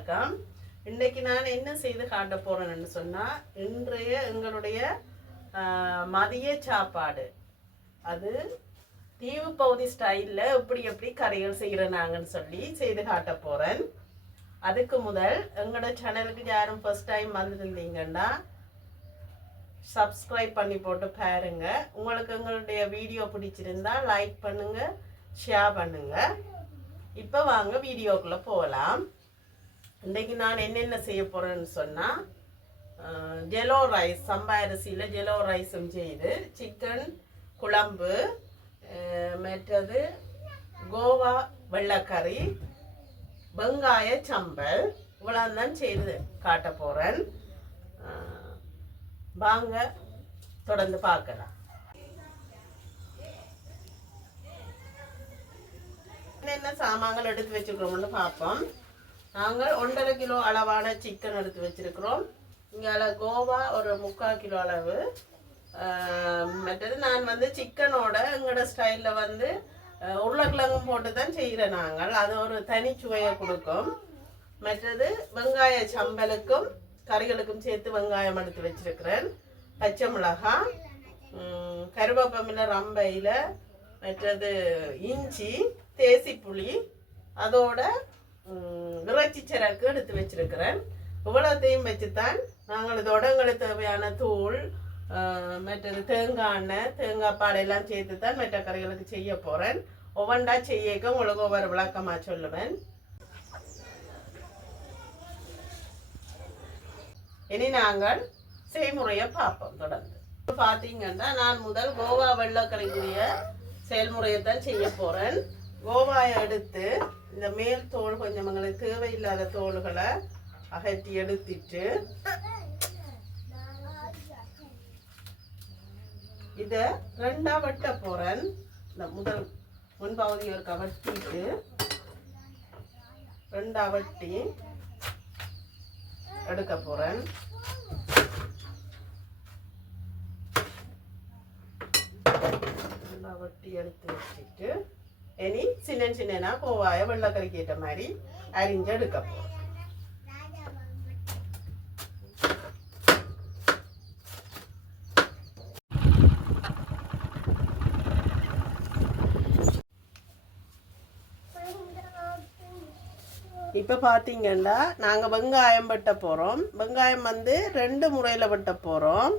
வணக்கம். இன்னைக்கு நான் என்ன செய்து காட்ட போறேன்னு சொன்னா இன்றைய எங்களுடைய மதிய சாப்பாடு. அது தீவு பகுதி ஸ்டைல்ல எப்படி எப்படி கரைகள் செய்யறாங்கன்னு சொல்லி செய்து காட்ட போறேன். அதுக்கு முதல் எங்களோட சேனலுக்கு யாரும் ஃபர்ஸ்ட் டைம் வந்திருந்தீங்கன்னா சப்ஸ்கிரைப் பண்ணி போட்டு பாருங்க. உங்களுக்கு எங்களுடைய வீடியோ பிடிச்சிருந்தா லைக் பண்ணுங்க ஷேர் பண்ணுங்க. இப்போ வாங்க வீடியோக்குள்ளே போகலாம். இன்றைக்கி நான் என்னென்ன செய்ய போகிறேன்னு சொன்னால் ஜெலோ ரைஸ் சம்பா அரிசியில் ஜெலோ ரைஸும் செய்து சிக்கன் குழம்பு மற்றது கோவா வெள்ளைக்கறி வெங்காய சம்பல் இவ்வளோ தான் செய்து காட்ட போகிறேன் வாங்க தொடர்ந்து பார்க்கலாம். என்னென்ன சாமான்கள் எடுத்து வச்சுக்கிறோம்னு பார்ப்போம். நாங்கள் ஒன்றரை கிலோ அளவான சிக்கன் எடுத்து வச்சுருக்கிறோம். இங்கே கோவா ஒரு முக்கால் கிலோ அளவு. மற்றது நான் வந்து சிக்கனோட எங்களோட ஸ்டைலில் வந்து உருளைக்கிழங்கும் போட்டு தான் செய்கிறேன் நாங்கள். அது ஒரு தனி சுவையை கொடுக்கும். மற்றது வெங்காய சம்பலுக்கும் கறிகளுக்கும் சேர்த்து வெங்காயம் எடுத்து வச்சுருக்கிறேன். பச்சை மிளகாய் கருவேப்பமில ரம்பையில் மற்றது இஞ்சி தேசி புளி அதோட இறைச்சி சிறகு எடுத்து வச்சிருக்கிறேன். இவ்வளோத்தையும் வச்சுத்தான் நாங்கள் தொடங்களுக்கு தேவையான தூள் மற்றது தேங்காய் எண்ணெய் தேங்காய் பாடையெல்லாம் சேர்த்து தான் மற்ற கறிகளுக்கு செய்ய போகிறேன் ஒவ்வொன்றா செய்யக்க உங்களுக்கு ஒவ்வொரு விளக்கமாக சொல்லுவேன். இனி நாங்கள் செய்முறையை பார்ப்போம் தொடர்ந்து. பார்த்தீங்கன்னா நான் முதல் கோவா வெள்ளக்கறிக்குரிய செயல்முறையை தான் செய்ய போகிறேன் கோவாயை எடுத்து இந்த மேல் தோல் கொஞ்சம் எங்களுக்கு தேவையில்லாத தோல்களை அகற்றி எடுத்துட்டு இதை ரெண்டா வெட்ட போகிறேன் இந்த முதல் முன்பகுதி ஒரு கவட்டிட்டு ரெண்டா வெட்டி எடுக்க போகிறேன் வெட்டி எடுத்து வச்சுட்டு இனி சின்ன சின்னனா கோவாய வெள்ளக்கறிக்கு ஏற்ற மாதிரி அரிஞ்சு இப்போ பார்த்தீங்கன்னா நாங்கள் வெங்காயம் வெட்ட போகிறோம் வெங்காயம் வந்து ரெண்டு முறையில் வெட்ட போகிறோம்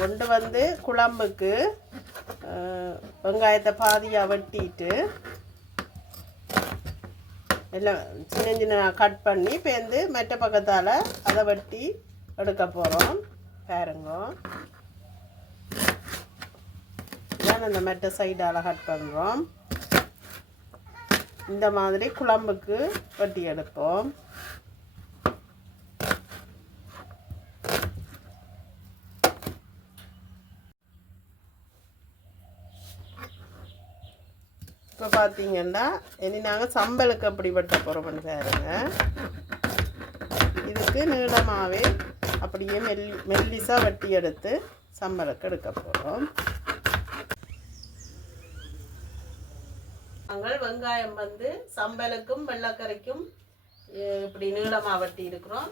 ஒன்று வந்து குழம்புக்கு வெங்காயத்தை பாதியாக வெட்டிட்டு எல்லாம் சின்ன சின்ன கட் பண்ணி பேந்து மெட்ட பக்கத்தால் அதை வெட்டி எடுக்க போகிறோம் பாருங்க. இதான் அந்த மெட்ட சைடால் கட் பண்ணுறோம் இந்த மாதிரி குழம்புக்கு வெட்டி எடுப்போம். இப்போ பார்த்தீங்கன்னா இனி நாங்கள் சம்பளுக்கு அப்படி வெட்ட போகிறோம்னு பாருங்க. இதுக்கு நீளமாகவே அப்படியே மெல் மெல்லிசாக வெட்டி எடுத்து சம்பளுக்கு எடுக்க போகிறோம் நாங்கள் வெங்காயம் வந்து சம்பலுக்கும் வெள்ளைக்கறிக்கும் இப்படி நீளமாக வெட்டி இருக்கிறோம்.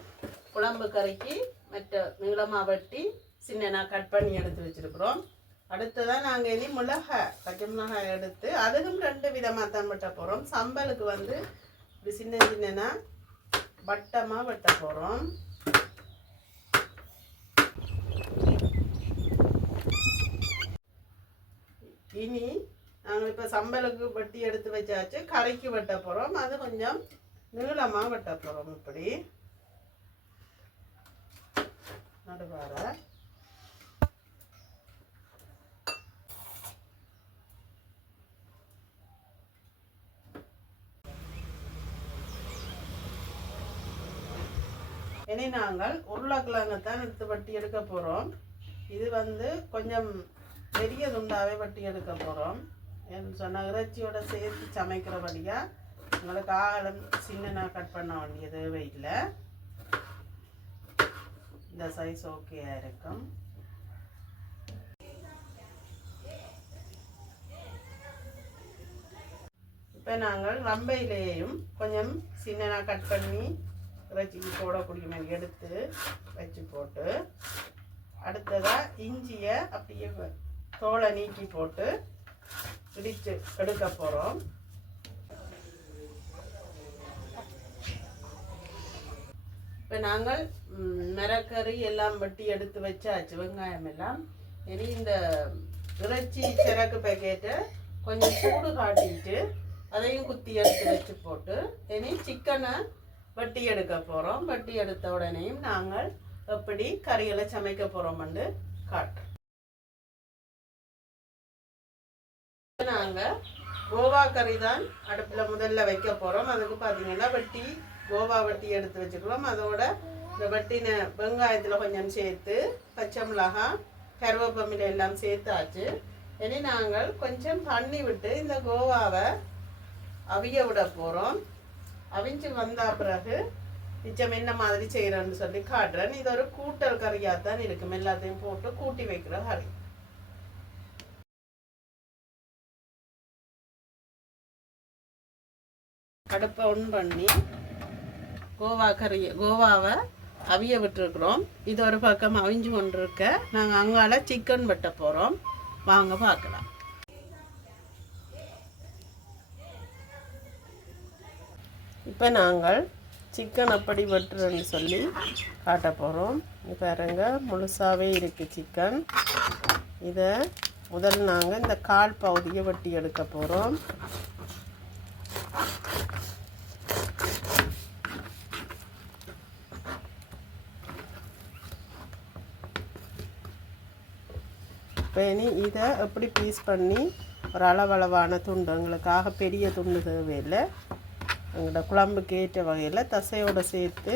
குழம்பு கறிக்கு மற்ற நீளமாக வெட்டி சின்னனா கட் பண்ணி எடுத்து வச்சிருக்கிறோம். அடுத்ததான் நாங்கள் இனி மிளகாய் பச்சை மிளகாய் எடுத்து அதுக்கும் ரெண்டு விதமாக தான் வெட்ட போகிறோம் சம்பலுக்கு வந்து இப்படி சின்ன சின்னனா வட்டமாக வெட்ட போகிறோம் இனி நாங்கள் இப்போ சம்பலுக்கு வெட்டி எடுத்து வச்சாச்சு கரைக்கு வெட்ட போகிறோம் அது கொஞ்சம் நீளமாக வெட்ட போகிறோம் இப்படி. நடுவார. இனி நாங்கள் உருளைக்கிழங்கை தான் எடுத்து வட்டி எடுக்க போகிறோம் இது வந்து கொஞ்சம் பெரிய துண்டாகவே வட்டி எடுக்க போகிறோம் என் சொன்ன இறைச்சியோட சேர்த்து சமைக்கிறபடியாக உங்களுக்கு ஆழம் சின்னனாக கட் பண்ண வேண்டிய தேவையில்லை. இந்த சைஸ் ஓகேயாக இருக்கும். இப்போ நாங்கள் ரம்பையிலேயும் கொஞ்சம் சின்னனாக கட் பண்ணி இறைச்சிக்கு போடக்கூடிய மாதிரி எடுத்து வச்சு போட்டு அடுத்ததாக இஞ்சியை அப்படியே தோலை நீக்கி போட்டு இடித்து எடுக்க போகிறோம் இப்போ நாங்கள் மரக்கறி எல்லாம் வெட்டி எடுத்து வச்சாச்சு வெங்காயம் எல்லாம். இனி இந்த இறைச்சி சிறகு பேக்கெட்டை கொஞ்சம் சூடு காட்டிட்டு அதையும் குத்தி எடுத்து வச்சு போட்டு இனி சிக்கனை வெட்டி எடுக்க போகிறோம் வெட்டி எடுத்த உடனேயும் நாங்கள் எப்படி கறிகளை சமைக்க போகிறோம்னு காட்டுறோம். நாங்கள் கோவா கறி தான் அடுப்பில் முதல்ல வைக்க போகிறோம் அதுக்கு பார்த்தீங்கன்னா வெட்டி கோவா வெட்டி எடுத்து வச்சுக்கிறோம். அதோட இந்த வெட்டின வெங்காயத்தில் கொஞ்சம் சேர்த்து பச்சை மிளகாய் கருவேப்பமிலை எல்லாம் சேர்த்தாச்சு. இனி நாங்கள் கொஞ்சம் தண்ணி விட்டு இந்த கோவாவை அவிய விட போகிறோம் அவிஞ்சு வந்த பிறகு மிச்சம் என்ன மாதிரி செய்கிறேன்னு சொல்லி காட்டுறேன். இது ஒரு கூட்டல் கறியாக தான் இருக்கும். எல்லாத்தையும் போட்டு கூட்டி வைக்கிற கறி. அடுப்பை ஒன் பண்ணி கோவா கறி கோவாவை அவிய விட்டுருக்குறோம். இது ஒரு பக்கம் அவிஞ்சு கொண்டு இருக்க நாங்கள் அங்கால சிக்கன் வெட்ட போகிறோம் வாங்க பார்க்கலாம். இப்போ நாங்கள் சிக்கன் அப்படி வெட்டுறோன்னு சொல்லி காட்ட போகிறோம் பாருங்க முழுசாகவே இருக்குது சிக்கன் இதை முதல் நாங்கள் இந்த கால் பகுதியை வெட்டி எடுக்க போகிறோம் இப்போ இனி இதை எப்படி பீஸ் பண்ணி ஒரு அளவளவான துண்டு எங்களுக்காக பெரிய துண்டு தேவையில்லை. எங்களோட குழம்புக்கு ஏற்ற வகையில் தசையோடு சேர்த்து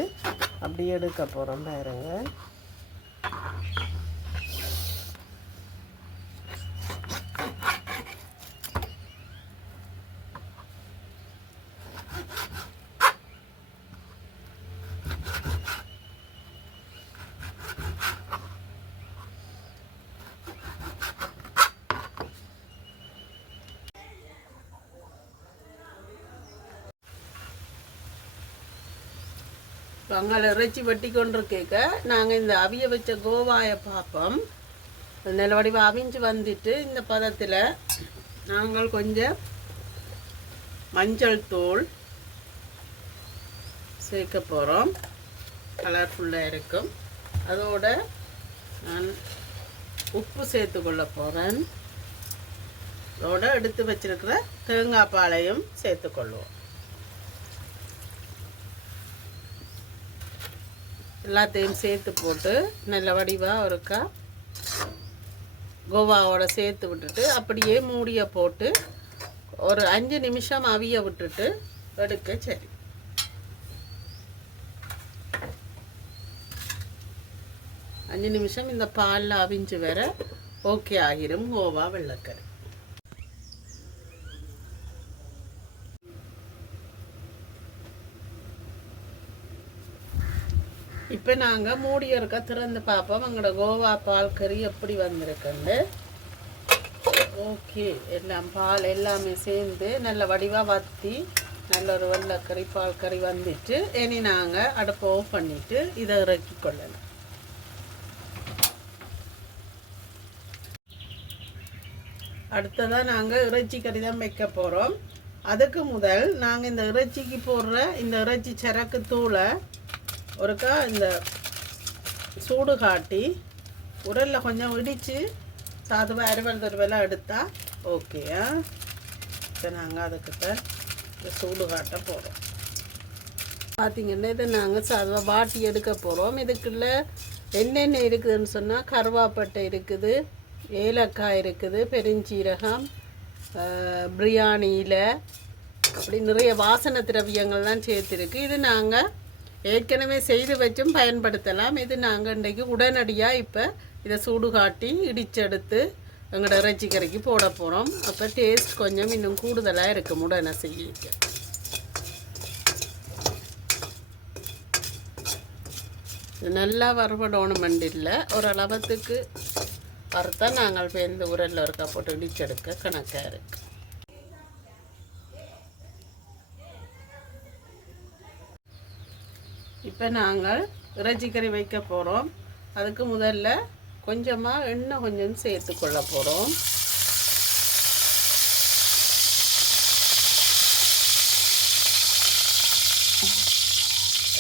அப்படியே எடுக்க போகிறோம் பாருங்கள் அங்கே இறைச்சி வெட்டி கொண்டு கேட்க நாங்கள் இந்த அவிய வச்ச கோவாயை பார்ப்போம் நல்ல அவிஞ்சு வந்துட்டு இந்த பதத்தில் நாங்கள் கொஞ்சம் மஞ்சள் தூள் சேர்க்க போகிறோம் கலர்ஃபுல்லாக இருக்கும். அதோட நான் உப்பு சேர்த்துக்கொள்ள போகிறேன் அதோட எடுத்து வச்சிருக்கிற தேங்காய் பாலையும் சேர்த்துக்கொள்வோம் எல்லாத்தையும் சேர்த்து போட்டு நல்ல வடிவாக ஒருக்கா கோவாவோட சேர்த்து விட்டுட்டு அப்படியே மூடிய போட்டு ஒரு அஞ்சு நிமிஷம் அவிய விட்டுட்டு எடுக்க சரி. அஞ்சு நிமிஷம் இந்த பாலில் அவிஞ்சு வர ஓகே ஆகிரும் கோவா வெள்ளக்கறி இப்போ நாங்கள் மூடி இருக்க திறந்து பார்ப்போம் எங்களோட கோவா பால் கறி எப்படி வந்திருக்குன்னு. ஓகே எல்லாம் பால் எல்லாமே சேர்ந்து நல்ல வடிவாக வத்தி நல்ல ஒரு வெள்ளைக்கறி பால் கறி வந்துட்டு இனி நாங்கள் அடுப்பை ஆஃப் பண்ணிவிட்டு இதை இறக்கி கொள்ளலாம். அடுத்ததாக நாங்கள் இறைச்சி கறி தான் வைக்க போகிறோம் அதுக்கு முதல் நாங்கள் இந்த இறைச்சிக்கு போடுற இந்த இறைச்சி சரக்கு தூளை ஒருக்கா இந்த சூடு காட்டி உரலில் கொஞ்சம் இடித்து சாதுவாக அறுவல் தருவெல்லாம் எடுத்தால் ஓகேயா இப்போ நாங்கள் அதுக்கிட்ட இந்த சூடு காட்ட போகிறோம் பார்த்தீங்கன்னா இதை நாங்கள் சாதுவாக வாட்டி எடுக்க போகிறோம் இதுக்குள்ள என்னென்ன இருக்குதுன்னு சொன்னால் கருவாப்பட்டை இருக்குது ஏலக்காய் இருக்குது பெருஞ்சீரகம் பிரியாணியில் அப்படி நிறைய வாசனை திரவியங்கள்லாம் சேர்த்துருக்கு. இது நாங்கள் ஏற்கனவே செய்து வச்சும் பயன்படுத்தலாம். இது நாங்கள் இன்றைக்கு உடனடியாக இப்போ இதை சூடு காட்டி இடிச்செடுத்து எங்களோட இறைச்சி கறிக்கு போட போகிறோம் அப்போ டேஸ்ட் கொஞ்சம் இன்னும் கூடுதலாக இருக்கும் உடனே செய்ய நல்லா வறுபடணும் இல்லை. ஒரு அளவத்துக்கு வறுத்தா நாங்கள் பேருந்து இந்த உரலில் இருக்க போட்டு இடிச்செடுக்க கணக்காக இருக்குது இப்போ நாங்கள் இறைச்சிக்கறி வைக்க போகிறோம் அதுக்கு முதல்ல கொஞ்சமாக எண்ணெய் கொஞ்சம் சேர்த்து கொள்ள போகிறோம்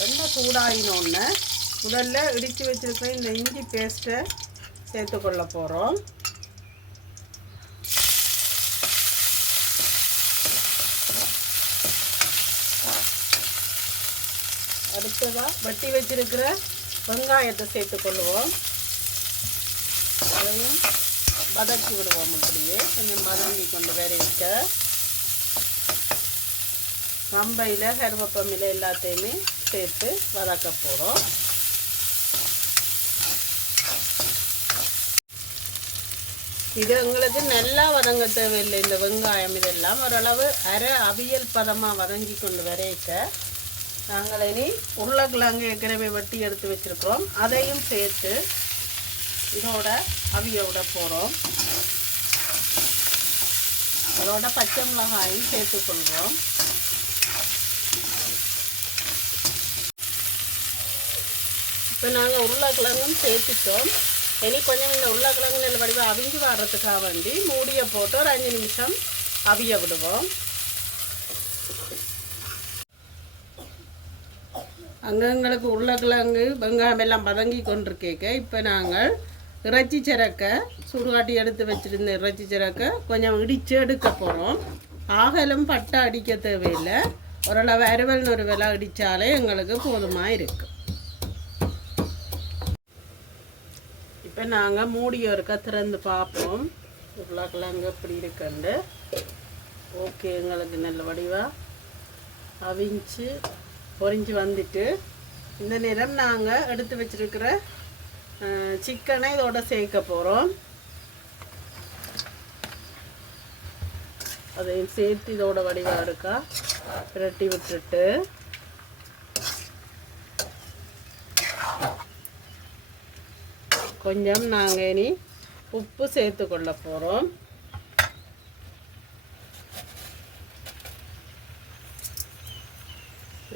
எண்ணெய் சூடாகினோடனே முதல்ல இடித்து வச்சுருக்க இந்த இஞ்சி பேஸ்ட்டை சேர்த்து கொள்ள போகிறோம் அடுத்ததாக வட்டி வச்சிருக்கிற வெங்காயத்தை சேர்த்து கொள்ளுவோம். அதையும் வதக்கி விடுவோம் அப்படியே. கொஞ்சம் வதங்கி கொண்டு வேற வைக்க பம்பையில் கருவேப்பமில எல்லாத்தையுமே சேர்த்து வதக்க போகிறோம் இது உங்களுக்கு நல்லா வதங்க தேவையில்லை இந்த வெங்காயம். இதெல்லாம் ஓரளவு அரை அவியல் பதமாக வதங்கி கொண்டு வரைக்க நாங்கள் இனி உருளைக்கிழங்கு ஏற்கனவே வெட்டி எடுத்து வச்சுருக்கிறோம். அதையும் சேர்த்து இதோட அவிய விட போகிறோம் அதோட பச்சை மிளகாயும் சேர்த்துக்கொள்கிறோம் இப்போ நாங்கள் உருளைக்கிழங்கும் சேர்த்துட்டோம். இனி கொஞ்சம் இந்த உருளைக்கிழங்கு நெல் வடிவம் அவிஞ்சு வர்றதுக்காக வேண்டி மூடியை போட்டு ஒரு அஞ்சு நிமிஷம் அவிய விடுவோம். எங்களுக்கு உருளைக்கிழங்கு வெங்காயம் எல்லாம் பதங்கி கொண்டிருக்கேக்க. இப்போ நாங்கள் இறைச்சி சிறக்க சுடுகாட்டி எடுத்து வச்சுருந்த இறைச்சி சிறக்க கொஞ்சம் இடித்து எடுக்க போகிறோம் ஆகலும் பட்டை அடிக்க தேவையில்லை. ஓரளவு அறுவல் ஒரு விலை அடித்தாலே எங்களுக்கு போதுமாக இருக்கு. இப்போ நாங்கள் மூடிய ஒருக்க திறந்து பார்ப்போம். உருளைக்கிழங்கு எப்படி இருக்குண்டு ஓகே எங்களுக்கு நல்ல வடிவாக அவிஞ்சு பொறிஞ்சு வந்துட்டு இந்த நேரம் நாங்கள் எடுத்து வச்சிருக்கிற சிக்கனை இதோட சேர்க்க போகிறோம் அதையும் சேர்த்து இதோட வடிவாக இருக்கா? பிரட்டி விட்டுட்டு. கொஞ்சம் நாங்கள் இனி உப்பு சேர்த்து கொள்ள போகிறோம்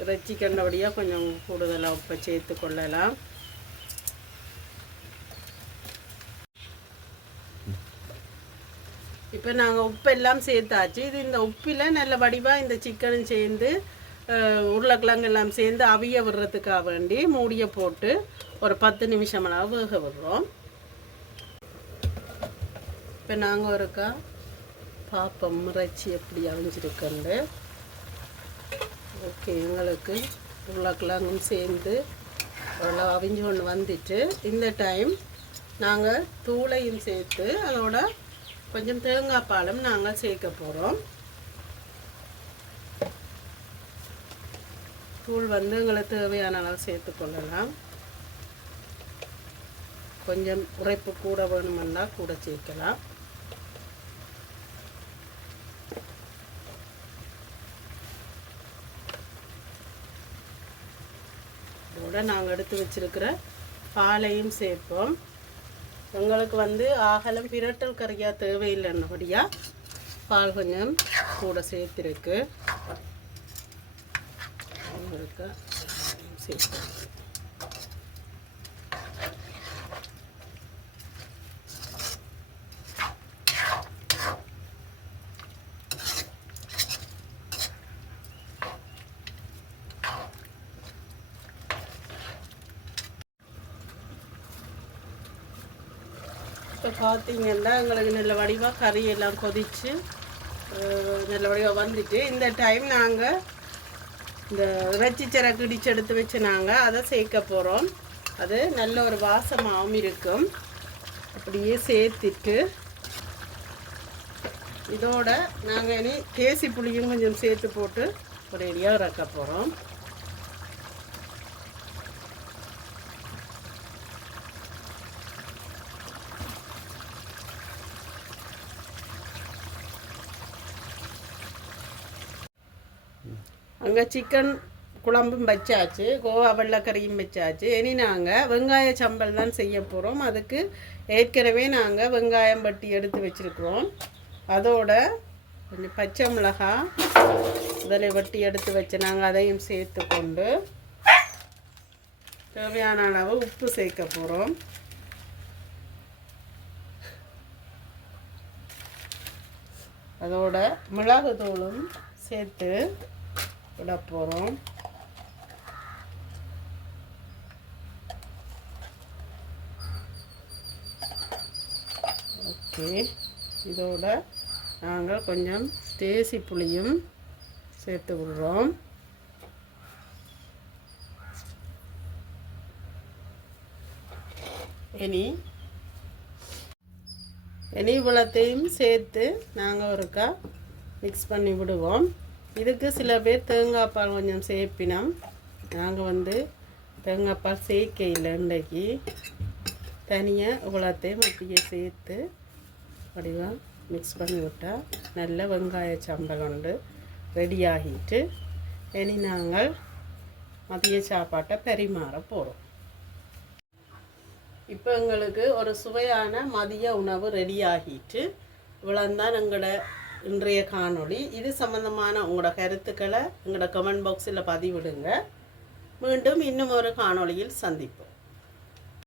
இறைச்சி கண்டபடியாக கொஞ்சம் கூடுதலாக உப்பை சேர்த்து கொள்ளலாம். இப்போ நாங்கள் உப்பெல்லாம் சேர்த்தாச்சு. இது இந்த உப்பில் நல்ல வடிவாக இந்த சிக்கனும் சேர்ந்து உருளைக்கிழங்கு எல்லாம் சேர்ந்து அவிய விடுறதுக்காக வேண்டி மூடியை போட்டு ஒரு பத்து நிமிஷம் அளவு வேக விடுறோம். இப்போ நாங்கள் ஒருக்கா பாப்பம் இறைச்சி எப்படி அவிஞ்சிருக்குன்னு. ஓகே எங்களுக்கு உருளைக்கிழங்கும் சேர்ந்து அவ்வளோ அவிஞ்சு கொண்டு வந்துட்டு இந்த டைம் நாங்கள் தூளையும் சேர்த்து அதோட கொஞ்சம் தேங்காய் பாலும் நாங்கள் சேர்க்க போகிறோம் தூள் வந்து எங்களுக்கு தேவையான அளவு சேர்த்து கொள்ளலாம். கொஞ்சம் உரைப்பு கூட வேணுமென்னா கூட சேர்க்கலாம். நாங்கள் எடுத்து வச்சிருக்கிற பாலையும் சேர்ப்போம். உங்களுக்கு வந்து ஆகலம் பிரட்டல் கறியாக தேவையில்லைன்னபடியாக பால் கொஞ்சம் கூட சேர்த்துருக்கு. உங்களுக்கு சேர்ப்போம். பார்த்தீங்கன்னா எங்களுக்கு நல்ல வடிவாக கறி எல்லாம் கொதிச்சு நல்ல வடிவாக வந்துட்டு இந்த டைம் நாங்கள் இந்த இறைச்சி சிறகு இடிச்சு எடுத்து வச்சு நாங்கள் அதை சேர்க்க போகிறோம் அது நல்ல ஒரு வாசமாகவும் இருக்கும். அப்படியே சேர்த்துட்டு இதோட நாங்கள் இனி தேசி புளியும் கொஞ்சம் சேர்த்து போட்டு ஒரேடியாக இறக்க போகிறோம் நாங்கள் சிக்கன் குழம்பும் வச்சாச்சு கோவா வெள்ளைக்கறியும் வச்சாச்சு. இனி நாங்கள் வெங்காய சம்பல் தான் செய்ய போகிறோம் அதுக்கு ஏற்கனவே நாங்கள் வெங்காயம் பட்டி எடுத்து வச்சுருக்குறோம். அதோட கொஞ்சம் பச்சை மிளகாய் இதில் வட்டி எடுத்து வச்சு நாங்கள் அதையும் சேர்த்து கொண்டு தேவையான அளவு உப்பு சேர்க்க போகிறோம் அதோட மிளகு தூளும் சேர்த்து விட போகிறோம் ஓகே. இதோட நாங்கள் கொஞ்சம் தேசி புளியும் சேர்த்து விடுறோம். இனி இனி இவ்வளோத்தையும் சேர்த்து நாங்கள் ஒருக்கா மிக்ஸ் பண்ணி விடுவோம். இதுக்கு சில பேர் தேங்காய் பால் கொஞ்சம் சேர்ப்பினோம். நாங்கள் வந்து தேங்காய் பால் சேர்க்கையில் இன்றைக்கு. தனியாக இவ்வளோத்தையும் அப்படியே சேர்த்து வடிவாக மிக்ஸ் பண்ணி விட்டால் நல்ல வெங்காய சம்பல் உண்டு ரெடி ஆகிட்டு இனி நாங்கள் மதிய சாப்பாட்டை பரிமாற போகிறோம் இப்போ எங்களுக்கு ஒரு சுவையான மதிய உணவு ரெடி ஆகிட்டு இவ்வளோந்தான் எங்களோட இன்றைய காணொளி. இது சம்பந்தமான உங்களோட கருத்துக்களை எங்களோட கமெண்ட் பாக்ஸில் பதிவிடுங்க. மீண்டும் இன்னும் ஒரு காணொளியில் சந்திப்போம்.